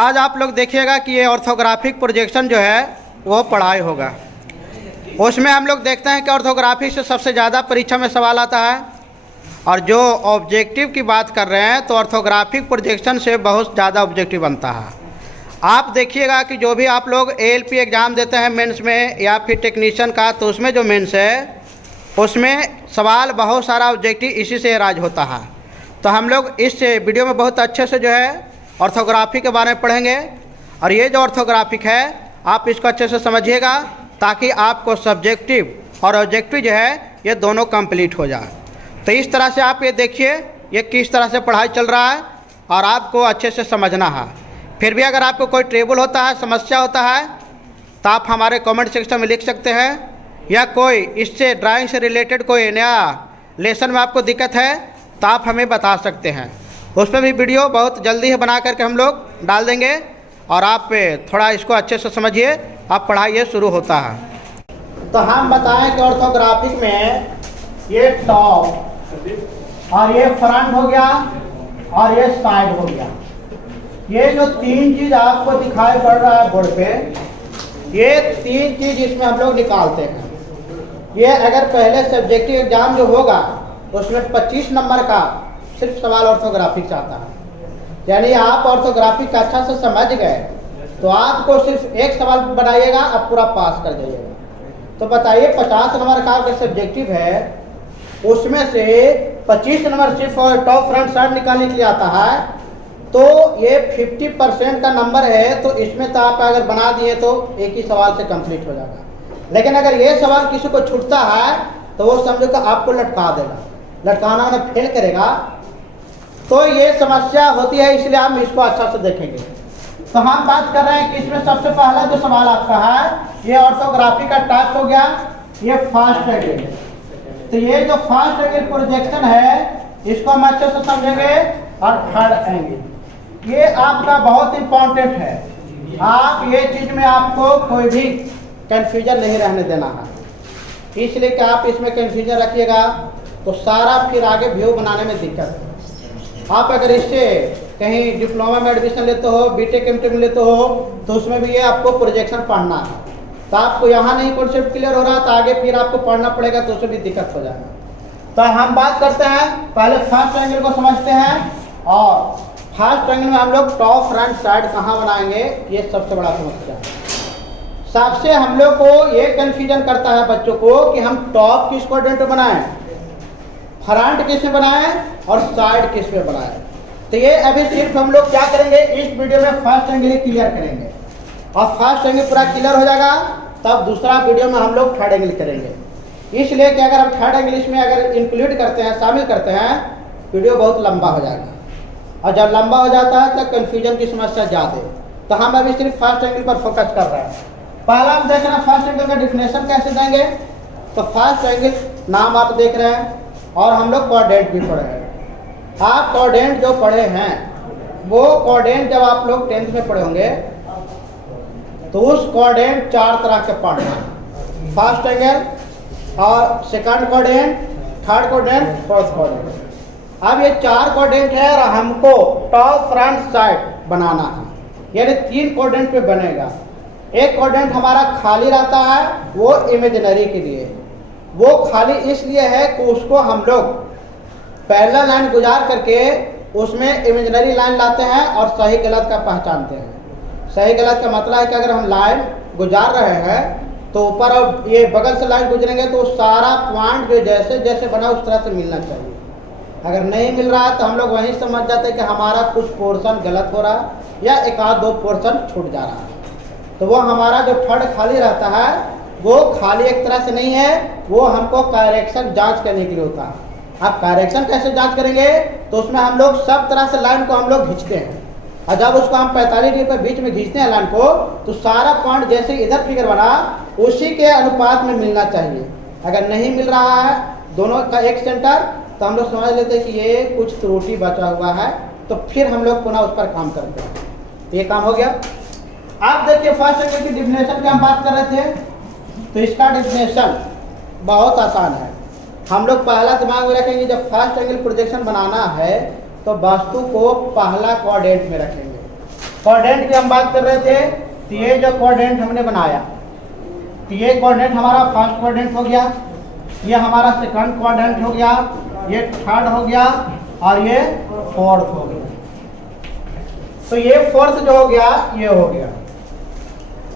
आज आप लोग देखिएगा कि ये ऑर्थोग्राफिक प्रोजेक्शन जो है वो पढ़ाई होगा। उसमें हम लोग देखते हैं कि ऑर्थोग्राफिक से सबसे ज़्यादा परीक्षा में सवाल आता है, और जो ऑब्जेक्टिव की बात कर रहे हैं तो ऑर्थोग्राफिक प्रोजेक्शन से बहुत ज़्यादा ऑब्जेक्टिव बनता है। आप देखिएगा कि जो भी आप लोग ALP एग्ज़ाम देते हैं मेंस में या फिर टेक्नीशियन का, तो उसमें जो मेंस है उसमें सवाल बहुत सारा ऑब्जेक्टिव इसी से राज होता है। तो हम लोग इस वीडियो में बहुत अच्छे से जो है ऑर्थोग्राफी के बारे में पढ़ेंगे, और ये जो ऑर्थोग्राफिक है आप इसको अच्छे से समझिएगा ताकि आपको सब्जेक्टिव और ऑब्जेक्टिव जो है ये दोनों कंप्लीट हो जाए। तो इस तरह से आप ये देखिए ये किस तरह से पढ़ाई चल रहा है और आपको अच्छे से समझना है। फिर भी अगर आपको कोई ट्रबल होता है, समस्या होता है, तो आप हमारे कमेंट सेक्शन में लिख सकते हैं, या कोई इससे ड्राइंग से रिलेटेड कोई नया लेसन में आपको दिक्कत है तो आप हमें बता सकते हैं। उस पर भी वीडियो बहुत जल्दी है बना करके हम लोग डाल देंगे, और आप थोड़ा इसको अच्छे से समझिए। आप पढ़ाई शुरू होता है तो हम बताएं कि ऑर्थोग्राफिक में ये टॉप और ये फ्रंट हो गया और ये साइड हो गया। ये जो तीन चीज़ आपको दिखाई पड़ रहा है बोर्ड पे, ये तीन चीज़ इसमें हम लोग निकालते हैं। ये अगर पहले सब्जेक्टिव एग्जाम जो होगा उसमें 25 नंबर का सिर्फ सवाल ऑर्थोग्राफिक से आता है, यानी आप ऑर्थोग्राफिक अच्छा से समझ गए तो आपको सिर्फ एक सवाल बनाइएगा, आप पूरा पास कर जाइएगा। तो बताइए 50 नंबर का आपका सब्जेक्टिव है, उसमें से 25 नंबर सिर्फ टॉप फ्रंट साइड निकालने के लिए आता है, तो ये 50% का नंबर है। तो इसमें तो आप अगर बना दिए तो एक ही सवाल से कंप्लीट हो जाएगा। लेकिन अगर ये सवाल किसी को छूटता है तो वो समझो कि आपको लटका देगा, लटकाना उन्हें फेल करेगा। तो ये समस्या होती है, इसलिए हम इसको अच्छा से देखेंगे। तो हम बात कर रहे हैं कि इसमें सबसे पहला जो सवाल आपका है ये ऑर्थोग्राफी का टाइप हो गया, ये फास्ट एंगल। तो ये जो फास्ट एंगल प्रोजेक्शन है इसको हम अच्छे से समझेंगे। और थर्ड एंगल ये आपका बहुत इंपॉर्टेंट है, आप ये चीज में आपको कोई भी कंफ्यूजन नहीं रहने देना है, इसलिए कि आप इसमें कंफ्यूजन रखिएगा तो सारा फिर आगे व्यू बनाने में दिक्कत है। आप अगर इससे कहीं डिप्लोमा में एडमिशन लेते हो, बीटेक एमटेक में लेते हो, तो उसमें भी ये आपको प्रोजेक्शन पढ़ना है। तो आपको यहाँ नहीं कॉन्सेप्ट क्लियर हो रहा तो आगे फिर आपको पढ़ना पड़ेगा, तो उसमें भी दिक्कत हो जाएगा। तो हम बात करते हैं पहले फर्स्ट एंगल को समझते हैं, और फर्स्ट एंगल में हम लोग टॉप फ्रंट साइड कहाँ बनाएंगे ये सबसे बड़ा समस्या है। सबसे हम लोग को ये कंफ्यूजन करता है बच्चों को कि हम टॉप किस क्वाड्रेंट में बनाएं, फ्रंट किस में बनाएं और साइड किस में बनाएं। तो ये अभी सिर्फ हम लोग क्या करेंगे, इस वीडियो में फर्स्ट एंगल क्लियर करेंगे, और फर्स्ट एंगल पूरा क्लियर हो जाएगा तब दूसरा वीडियो में हम लोग थर्ड एंगल करेंगे। इसलिए कि अगर हम थर्ड एंगल इसमें अगर इंक्लूड करते हैं, शामिल करते हैं, वीडियो बहुत लंबा हो जाएगा, और जब लंबा हो जाता है तो कन्फ्यूजन की समस्या ज़्यादा है। तो हम अभी सिर्फ फर्स्ट एंगल पर फोकस कर रहे हैं। पहला हम देख रहे हैं फर्स्ट एंगल का डिफिनेशन कैसे देंगे। तो फर्स्ट एंगल नाम आप देख रहे हैं, और हम लोग क्वाड्रेंट भी पढ़े हैं। आप क्वाड्रेंट जो पढ़े हैं वो क्वाड्रेंट जब आप लोग 10th में पढ़े होंगे तो उस क्वाड्रेंट 4 तरह के पढ़ना है, फर्स्ट एंगल और second quadrant, third quadrant, fourth quadrant. अब ये 4 क्वाड्रेंट है और हमको टॉप फ्रंट साइड बनाना है, यानी 3 क्वाड्रेंट पे बनेगा। एक क्वाड्रेंट हमारा खाली रहता है, वो इमेजिनरी के लिए, वो खाली इसलिए है कि उसको हम लोग पहला लाइन गुजार करके उसमें इमेजिनरी लाइन लाते हैं और सही गलत का पहचानते हैं। सही गलत का मतलब है कि अगर हम लाइन गुजार रहे हैं तो ऊपर और ये बगल से लाइन गुजरेंगे तो सारा पॉइंट जो जैसे जैसे बना उस तरह से मिलना चाहिए। अगर नहीं मिल रहा है तो हम लोग वहीं समझ जाते हैं कि हमारा कुछ पोर्शन गलत हो रहा है या एक आध 2 पोर्शन छूट जा रहा है। तो वो हमारा जो थर्ड खाली रहता है वो खाली एक तरह से नहीं है, वो हमको करेक्शन जांच करने के लिए होता है। आप करेक्शन कैसे जांच करेंगे, तो उसमें हम लोग सब तरह से लाइन को हम लोग खींचते हैं, और जब उसको हम 45 डिग्री पर बीच में खींचते हैं लाइन को, तो सारा पॉइंट जैसे इधर फिगर बना उसी के अनुपात में मिलना चाहिए। अगर नहीं मिल रहा है दोनों का एक सेंटर, तो हम लोग समझ लेते हैं कि ये कुछ त्रुटि बचा हुआ है, तो फिर हम लोग पुनः उस पर काम करते हैं। ये काम हो गया। आप देखिए फर्स्ट एंगल की डिफिनेशन की हम बात कर रहे थे, तो इसका डिफिनेशन बहुत आसान है। हम लोग पहला दिमाग में रखेंगे, जब फर्स्ट एंगल प्रोजेक्शन बनाना है तो वस्तु को पहला क्वाड्रेंट में रखेंगे। क्वाड्रेंट की हम बात कर रहे थे, तो ये जो क्वाड्रेंट हमने बनाया, तो ये क्वाड्रेंट हमारा फर्स्ट क्वाड्रेंट हो गया, ये हमारा सेकंड क्वाड्रेंट हो गया, ये थर्ड हो गया और ये फोर्थ हो गया। तो ये फोर्थ जो हो गया ये हो गया।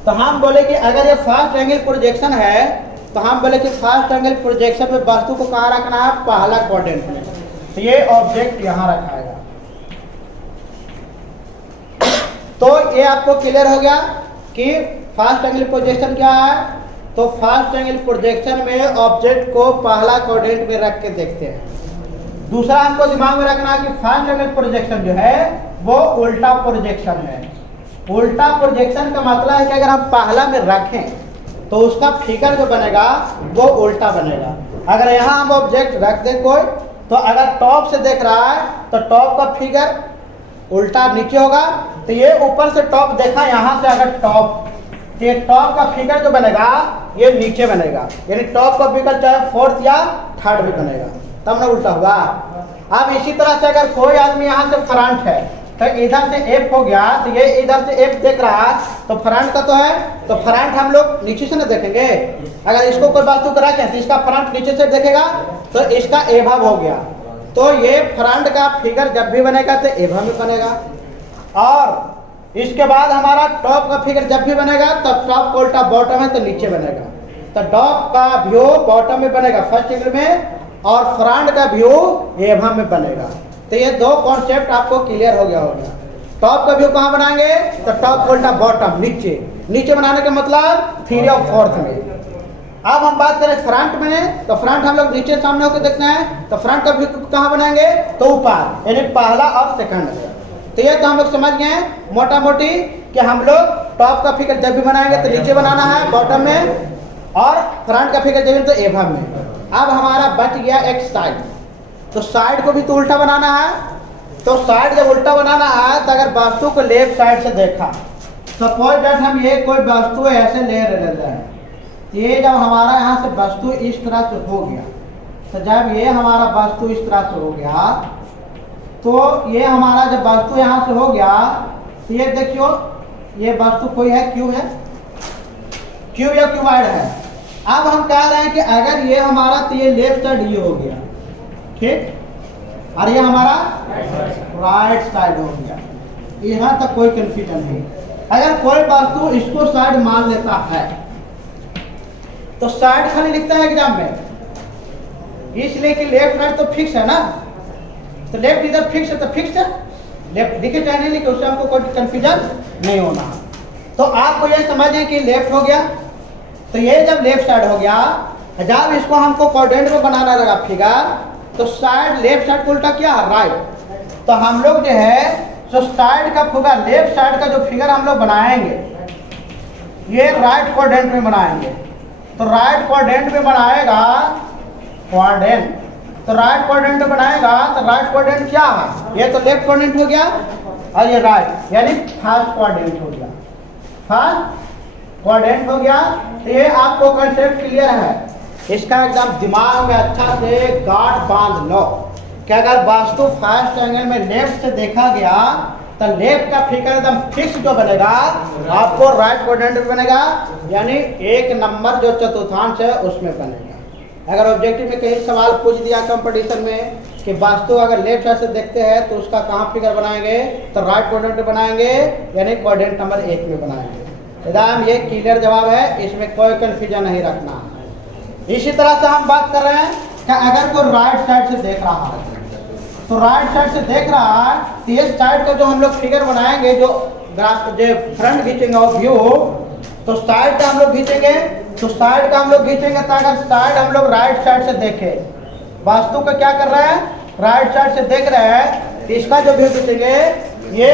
तो हम बोले कि अगर ये फर्स्ट एंगल प्रोजेक्शन है, तो हम बोले कि फर्स्ट एंगल प्रोजेक्शन में वस्तु को कहाँ रखना है, पहला क्वाड्रेंट में। तो ये ऑब्जेक्ट यहाँ रखाएगा। तो ये आपको क्लियर हो गया कि फर्स्ट एंगल प्रोजेक्शन क्या है। तो फर्स्ट एंगल प्रोजेक्शन में ऑब्जेक्ट को पहला क्वाड्रेंट में रख के देखते हैं। दूसरा हमको दिमाग में रखना है कि फर्स्ट एंगल प्रोजेक्शन जो है वो उल्टा प्रोजेक्शन है। उल्टा प्रोजेक्शन का मतलब है कि अगर हम पहला में रखें तो उसका फिगर जो बनेगा वो उल्टा बनेगा। अगर यहाँ हम ऑब्जेक्ट रख दें कोई, तो अगर टॉप से देख रहा है तो टॉप का फिगर उल्टा नीचे होगा। तो ये ऊपर से टॉप देखा, यहाँ से अगर टॉप, तो ये टॉप का फिगर जो बनेगा ये नीचे बनेगा, यानी टॉप का फिगर चाहे फोर्थ या थर्ड भी बनेगा, तब ना उल्टा होगा। अब इसी तरह से अगर कोई आदमी यहाँ से फ्रंट है तो इधर से एफ हो गया, तो ये इधर से एफ देख रहा है तो फ्रंट का तो है, तो फ्रंट हम लोग नीचे से ना देखेंगे। अगर इसको कोई वस्तु करा के तो इसका फ्रंट नीचे से देखेगा तो इसका एभव हो गया। तो ये फ्रंट का फिगर जब भी बनेगा तो एभव में बनेगा। और इसके बाद हमारा टॉप का फिगर जब भी बनेगा तो टॉप का उल्टा बॉटम है तो नीचे बनेगा। तो टॉप का व्यू बॉटम में बनेगा फर्स्ट एंगल में, और फ्रंट का व्यू एभव में बनेगा। तो ये दो कॉन्सेप्ट आपको क्लियर हो गया होगा। टॉप का व्यू कहाँ बनाएंगे, तो टॉप उल्टा बॉटम नीचे, नीचे बनाने का मतलब थ्री ऑफ फोर्थ में। अब हम बात करें फ्रंट में, तो फ्रंट हम लोग नीचे सामने होकर देखना है, तो फ्रंट का व्यू कहाँ बनाएंगे, तो ऊपर, यानी पहला और सेकंड। तो ये तो हम लोग समझ गए मोटा मोटी कि हम लोग टॉप का फिगर जब भी बनाएंगे तो नीचे बनाना है बॉटम में, और फ्रंट का फिगर जब भी तो एभव में। अब हमारा बच गया एक साइड, तो साइड को भी तो उल्टा बनाना है। तो साइड जब उल्टा बनाना है तो अगर वस्तु को लेफ्ट साइड से देखा, सपोज दैट हम ये कोई वस्तु ऐसे ले रहे हैं, ये जब हमारा यहाँ से वस्तु इस तरह से हो गया, तो जब ये हमारा वस्तु इस तरह से हो गया, तो ये हमारा जब वस्तु यहाँ से हो गया, तो ये देखियो ये वस्तु कोई है, क्यू है, क्यू या क्यूबॉइड है। अब हम कह रहे हैं कि अगर ये हमारा, तो ये लेफ्ट साइड ये हो गया, ठीक, और ये हमारा राइट साइड हो गया। यहाँ तक कोई कंफ्यूजन नहीं। अगर कोई वस्तु इसको साइड मान लेता है तो साइड खाली लिखता है एग्जाम में, इसलिए कि लेफ्ट राइट तो फिक्स है ना, तो लेफ्ट इधर फिक्स है तो फिक्स है, लेफ्ट लिखे चाहे नहीं लिखे, उससे हमको कोई कंफ्यूजन नहीं होना। तो आपको ये समझें कि लेफ्ट हो गया, तो ये जब लेफ्ट साइड हो गया, जब इसको हमको क्वाड्रेंट में बनाना लगा फिगर, तो साइड लेफ्ट साइड को उल्टा क्या राइट। तो हम लोग जो है तो साइड का फिगर, लेफ्ट साइड का जो फिगर हम लोग बनाएंगे ये राइट क्वाड्रेंट में बनाएंगे। तो राइट क्वाड्रेंट में बनाएगा क्वाड्रेंट, तो राइट क्वाड्रेंट में बनाएगा, तो राइट क्वाड्रेंट क्या है, ये तो लेफ्ट क्वाड्रेंट हो गया और ये राइट, यानी फर्स्ट क्वाड्रेंट हो गया, फर्स्ट क्वाड्रेंट हो गया। तो ये आपको कंसेप्ट क्लियर है, इसका एकदम दिमाग में अच्छा से गांठ बांध लो कि अगर वास्तु फर्स्ट एंगल में लेफ्ट से देखा गया तो लेफ्ट का फिगर एकदम फिक्स जो बनेगा आपको राइट क्वाड्रेंट में बनेगा, यानी एक नंबर जो चतुर्थांश है उसमें बनेगा। अगर ऑब्जेक्टिव में कहीं सवाल पूछ दिया कंपटीशन में कि वास्तु अगर लेफ्ट साइड से देखते हैं तो उसका कहाँ फिगर बनाएंगे, तो राइट क्वाड्रेंट में बनाएंगे, यानी क्वाड्रेंट नंबर 1 में बनाएंगे। एकदम ये क्लियर जवाब है, इसमें कोई कंफ्यूजन नहीं रखना। इसी तरह से हम बात कर रहे हैं कि अगर कोई राइट साइड से देख रहा है, तो राइट साइड से देख रहा है, तो ये साइड का जो हम लोग फिगर बनाएंगे, जो ग्राफ जो फ्रंट खींचेंगे और व्यू, तो साइड का हम लोग खींचेंगे, तो साइड का हम लोग खींचेंगे, तो अगर साइड हम लोग राइट साइड से देखें, वास्तु का क्या कर रहे हैं, राइट साइड से देख रहे हैं, इसका जो व्यू खींचेंगे ये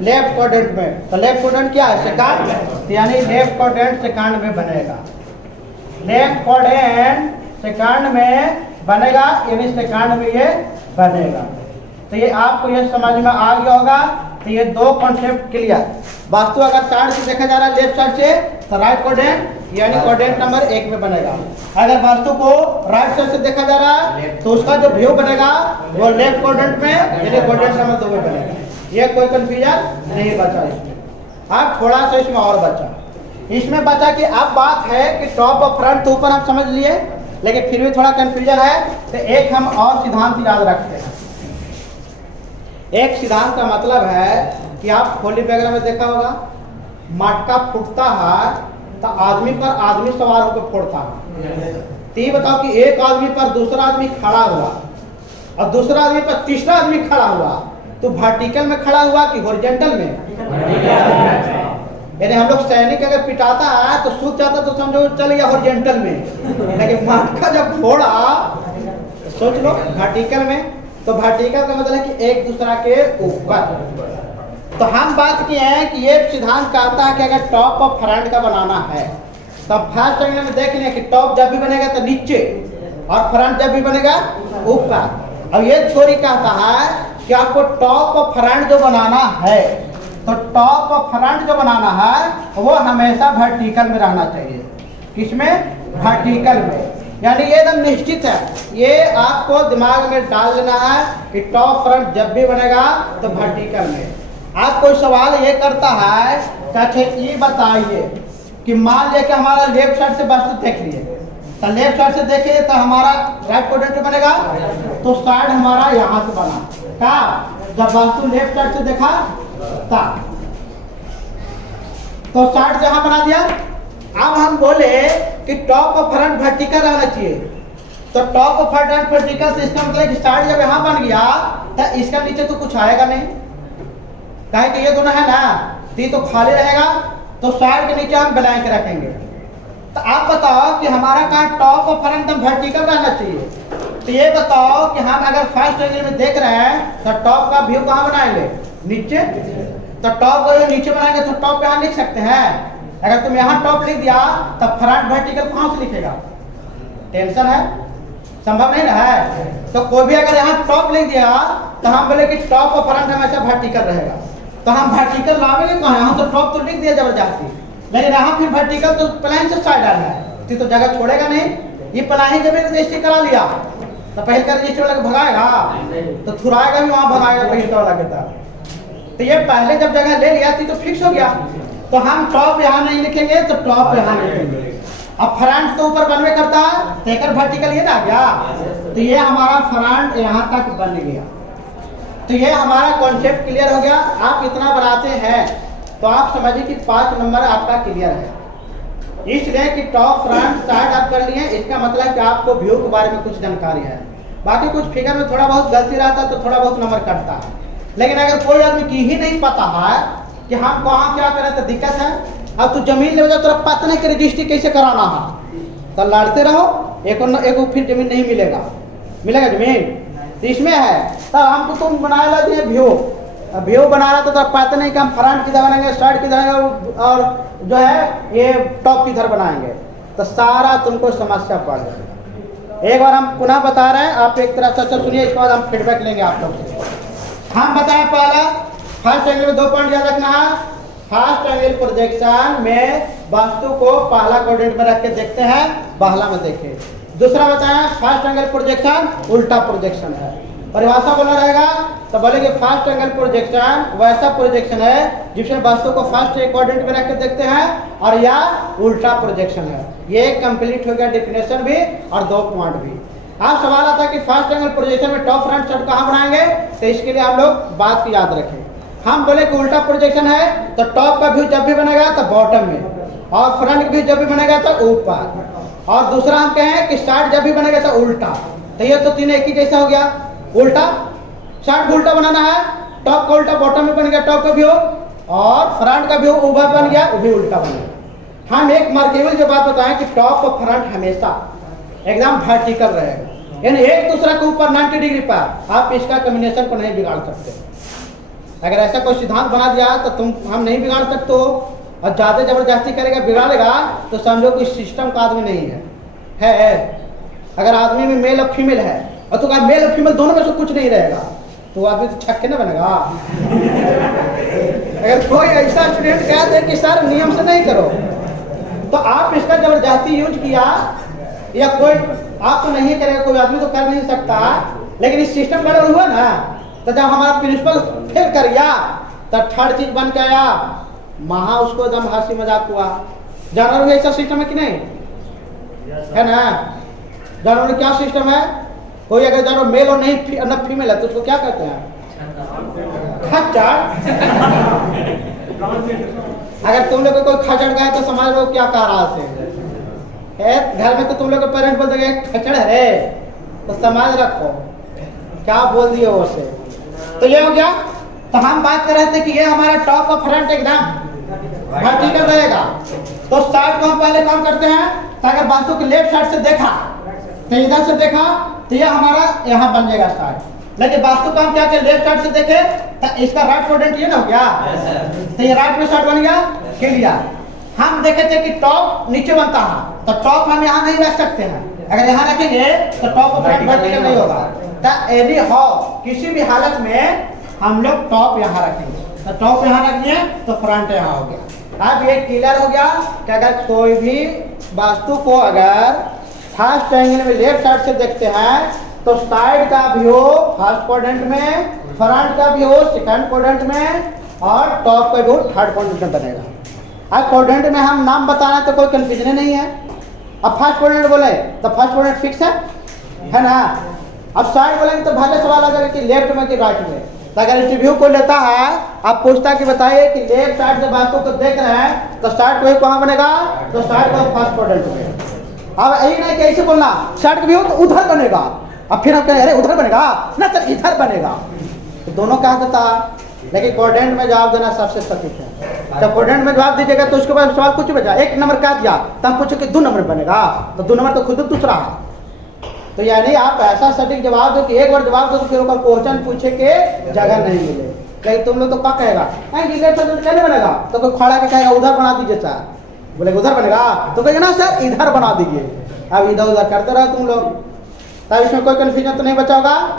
लेफ्ट क्वाड्रेंट में, तो लेफ्ट क्वाड्रेंट क्या है, सेकंड, यानी लेफ्ट क्वाड्रेंट सेकंड में बनेगा, लेफ्ट क्वाड्रेंट सेकंड में बनेगा, यानी सेकंड में ये बनेगा। तो ये आपको ये समझ में आ गया होगा। तो ये दो कॉन्सेप्ट क्लियर। वास्तु अगर साइड से देखा जा रहा है लेफ्ट साइड से, तो राइट क्वाड्रेंट यानी क्वाड्रेंट नंबर 1 में बनेगा। अगर वास्तु को राइट साइड से देखा जा रहा है तो उसका जो व्यू बनेगा वो लेफ्ट क्वाड्रेंट में यानी क्वाड्रेंट नंबर 2 में बनेगा। ये कोई कंफ्यूजन नहीं बचा इसमें। अब थोड़ा सा इसमें और बचा, इसमें बचा कि अब बात है कि टॉप और फ्रंट तो ऊपर हम समझ लिए, लेकिन फिर भी थोड़ा कंफ्यूजन है, तो एक हम और सिद्धांत याद रखते हैं। एक सिद्धांत का मतलब है कि आप होली वगैरह में देखा होगा, मटका फूटता है तो आदमी पर आदमी सवार होकर फोड़ता है। तो ये बताओ कि एक आदमी पर दूसरा आदमी खड़ा हुआ और दूसरा आदमी पर तीसरा आदमी खड़ा हुआ, तो वर्टिकल में खड़ा हुआ कि हॉरिजॉन्टल में? यानी हम लोग सैनिक अगर पिटाता है तो सूख जाता तो समझो चल गया हॉरिजॉन्टल में, लेकिन मटका जब फोड़ा तो सोच लो वर्टिकल में। तो वर्टिकल का मतलब है कि एक दूसरा के ऊपर। तो हम बात किए हैं कि ये सिद्धांत कहता है कि अगर टॉप और फ्रंट का बनाना है तो फर्स्ट एंगल में देख लें कि टॉप जब भी बनेगा तो नीचे और फ्रंट जब भी बनेगा ऊपर। अब ये थ्योरी कहता है कि आपको टॉप और फ्रंट जो बनाना है, तो टॉप और फ्रंट जो बनाना है वो हमेशा वर्टिकल में रहना चाहिए। किसमें? वर्टिकल में। यानी ये एकदम निश्चित है, ये आपको दिमाग में डाल लेना है कि टॉप फ्रंट जब भी बनेगा तो वर्टिकल में। आज कोई सवाल ये करता है कि अच्छा ये बताइए कि मान लिया कि हमारा लेफ्ट साइड से वस्तु देख लिए, तो लेफ्ट साइड से देखे तो हमारा राइट क्वाड्रेंट बनेगा, तो साइड हमारा यहाँ से बना का, जब वस्तु लेफ्ट साइड से देखा था तो साइड से यहाँ बना दिया। अब हम बोले कि टॉप और फ्रंट वर्टिकल रहना चाहिए, तो टॉप और फ्रंट वर्टिकल से इसका मतलब कि साइड जब यहाँ बन गया तो इसका नीचे तो कुछ आएगा नहीं, कहे कि ये दोनों है ना, तो खाली रहेगा, तो साइड के नीचे हम ब्लैंक रखेंगे। तो आप बताओ कि हमारा कहाँ टॉप और फ्रंट एकदम वर्टिकल रहना चाहिए। तो ये बताओ कि हम अगर फर्स्ट एंगल में देख रहे हैं तो टॉप का व्यू कहाँ बनाएंगे? नीचे। तो टॉप को नीचे बनाएंगे तो टॉप यहाँ लिख सकते हैं। अगर तुम यहाँ टॉप लिख दिया तो फ्रंट वर्टिकल कहाँ से लिखेगा? टेंशन है, संभव नहीं ना है। तो कोई भी अगर यहाँ टॉप लिख दिया तो हम बोले कि टॉप और फ्रंट हमेशा वर्टिकल रहेगा, तो हम वर्टिकल लावेंगे कहाँ? यहाँ तो टॉप तो लिख दिया जबरदस्ती, लेकिन यहाँ फिर वर्टिकल तो प्लान से साइड आना है, तो जगह छोड़ेगा नहीं। ये प्लान ही जब रजिस्ट्री करा लिया तो पहले का रजिस्टर वाला भगाएगा, तो थुराएगा भी वहाँ भगाएगा पहले का वाला के तरफ। तो ये पहले जब जगह ले लिया थी तो फिक्स हो गया, तो हम टॉप यहाँ नहीं लिखेंगे तो टॉप यहाँ लिखेंगे। अब फ्रंट तो ऊपर बनवे करता है तो एक वर्टिकल ये ना गया, तो ये हमारा फ्रंट यहाँ तक बन गया। तो ये हमारा कॉन्सेप्ट क्लियर हो गया। आप इतना बनाते हैं तो आप समझिए कि 5 नंबर आपका क्लियर है। इसलिए कि टॉप फ्रंट साइड आप कर लिए, इसका मतलब कि आपको व्यू के बारे में कुछ जानकारी है। बाकी कुछ फिगर में थोड़ा बहुत गलती रहता है तो थोड़ा बहुत नंबर कटता है, लेकिन अगर कोई आदमी की ही नहीं पता है कि हम कहाँ क्या करें तो दिक्कत है। अब तू जमीन ले जाओ, तेरा पता नहीं कि रजिस्ट्री कैसे कराना है, तो लड़ते रहो, एक फिर जमीन नहीं मिलेगा, मिलेगा जमीन। तो इसमें है तब हमको तुम बनाए ला दिए व्यू, व्यू बना रहा तो पता नहीं कि हम फ्रंट किधर बनाएंगे, साइड किधर बनाएंगे और जो है ये टॉप किधर बनाएंगे, तो सारा तुमको समस्या पड़ जाएगी। एक बार हम पुनः बता रहे हैं, आप एक तरह से अच्छा सुनिए, इसके बाद हम फीडबैक लेंगे आप लोग से। हम बताएं पहला फर्स्ट एंगल में 2 पॉइंट याद रखना है। फर्स्ट एंगल प्रोजेक्शन में वस्तु को पहला क्वाड्रेंट में रख के देखते हैं, पहला में देखें। दूसरा बताया फर्स्ट एंगल प्रोजेक्शन उल्टा प्रोजेक्शन है। परिभाषा बोला रहेगा तो बोलेंगे फर्स्ट एंगल प्रोजेक्शन वैसा प्रोजेक्शन है जिसमें वस्तु को फर्स्ट क्वाड्रेंट में रख के देखते हैं, और या उल्टा प्रोजेक्शन है। ये कंप्लीट हो गया डेफिनेशन भी और 2 पॉइंट भी। अब सवाल आता है कि फर्स्ट एंगल प्रोजेक्शन में टॉप फ्रंट साइड कहाँ बनाएंगे, तो इसके लिए आप लोग बात को याद रखें। हम बोले कि उल्टा प्रोजेक्शन है तो टॉप का व्यू जब भी बनेगा तो बॉटम में, और फ्रंट व्यू जब भी बनेगा तो ऊपर, और दूसरा हम कहें कि साइड जब भी बनेगा तो उल्टा। तो ये तो तीनों एक ही जैसा हो गया, उल्टा साइड उल्टा बनाना है, टॉप का उल्टा बॉटम में बन गया टॉप का व्यू, और फ्रंट का व्यू ऊपर बन गया वो भी उल्टा बन गया। हम एक मार्केबल जो बात बताएं कि टॉप और फ्रंट हमेशा एकदम वर्टिकल रहेगा, यानी एक दूसरा के ऊपर 90 डिग्री पर। आप इसका कॉम्बिनेशन को नहीं बिगाड़ सकते। अगर ऐसा कोई सिद्धांत बना दिया तो हम नहीं बिगाड़ सकते हो, और ज़्यादा जबरदस्ती करेगा बिगाड़ेगा तो समझो कि सिस्टम का आदमी नहीं है। अगर आदमी में मेल और फीमेल है और तो मेल और फीमेल दोनों में से कुछ नहीं रहेगा तो आदमी तो छक्के ना बनेगा। अगर कोई ऐसा स्टूडेंट कहते हैं कि सर नियम से नहीं करो, तो आप इसका जबरदस्ती यूज किया, या कोई आप तो नहीं करेगा, कोई आदमी तो कर नहीं सकता, लेकिन इस सिस्टम गड़बड़ हुआ ना, तो जब हमारा प्रिंसिपल फेल कर गया तो थर्ड चीज बन के आया, वहां उसको एकदम हंसी मजाक हुआ। जानवर में ऐसा सिस्टम है कि नहीं है ना? जानवर में क्या सिस्टम है, कोई अगर जानवर मेल और नहीं न फीमेल है तो उसको क्या कहते हैं? खच्चर। अगर तुम लोग को कोई खच्चर गया तो समझ लो क्या कह रहा है। घर में तो तुम लोग के पेरेंट्स बोलते हैं खच्चर है, तो समझ रखो क्या बोल दिए वो से। तो ये हो गया। तो हम बात कर रहे थे कि ये हमारा टॉप और फ्रंट एकदम वर्टिकल रहेगा। तो साइड को हम पहले काम करते हैं, तो अगर वास्तु के लेफ्ट साइड से देखा तो इधर से देखा तो ये हमारा यहाँ बन जाएगा साइड। लेकिन वास्तु को हम क्या करें, लेफ्ट साइड से देखे तो इसका राइट क्वाड्रेंट ये ना हो गया, तो ये राइट में साइड बन गया क्लियर। हम देखे थे कि टॉप नीचे बनता है, तो टॉप हम यहाँ नहीं रख सकते हैं। अगर यहाँ रखेंगे तो टॉप और फ्रंट वर्टिकल नहीं होगा। तो एनी हाउ किसी भी हालत में हम लोग टॉप यहाँ रखेंगे, तो टॉप यहाँ रखेंगे तो फ्रंट यहाँ हो गया। अब ये क्लियर हो गया कि अगर कोई भी वास्तु को अगर फर्स्ट एंगल में लेफ्ट साइड से देखते हैं तो साइड का व्यू फर्स्ट क्वाड्रेंट में, फ्रंट का व्यू सेकंड क्वाड्रेंट में और टॉप का व्यू थर्ड क्वाड्रेंट में बनेगा। अब क्वाड्रेंट में हम नाम बताना तो कोई कंफ्यूजन नहीं है। अब फर्स्ट क्वाड्रेंट बोले तो फर्स्ट क्वाड्रेंट फिक्स है ना। अब साइड बोलेंगे तो भले सवाल आ जाएगा कि लेफ्ट में कि राइट में। तो अगर इंटरव्यू को लेता है, आप पूछता कि बताइए कि लेफ्ट साइड से वास्तु को देख रहे हैं तो साइड को कहाँ बनेगा, तो साइड को फर्स्ट क्वाड्रेंट में। अब यही नहीं कि ऐसे बोलना साइड का व्यू तो उधर बनेगा, अब फिर हम कहें अरे उधर बनेगा ना सर इधर बनेगा, तो दोनों कहा देता। लेकिन क्वाड्रेंट में जवाब देना सबसे सटीक है। जब क्वाड्रेंट में जवाब दीजिएगा तो उसके बाद सवाल कुछ बचा, एक नंबर कहा दिया तो हम पूछे कि 2 नंबर बनेगा, तो 2 नंबर तो खुद दूसरा है। तो यानी आप ऐसा सटीक जवाब दो कि एक बार जवाब दो तो फिर ऊपर क्वेश्चन पूछे के जगह नहीं मिले। कहीं तुम लोग तो क्या कहेगा कैसे बनेगा, तो कोई खड़ा के कहेगा उधर बना दीजिए सर, बोले उधर बनेगा तो कहेगा ना सर इधर बना दीजिए। अब इधर उधर करते रहो तुम लोग, तब इसमें कोई कंफ्यूजन तो नहीं बचा होगा।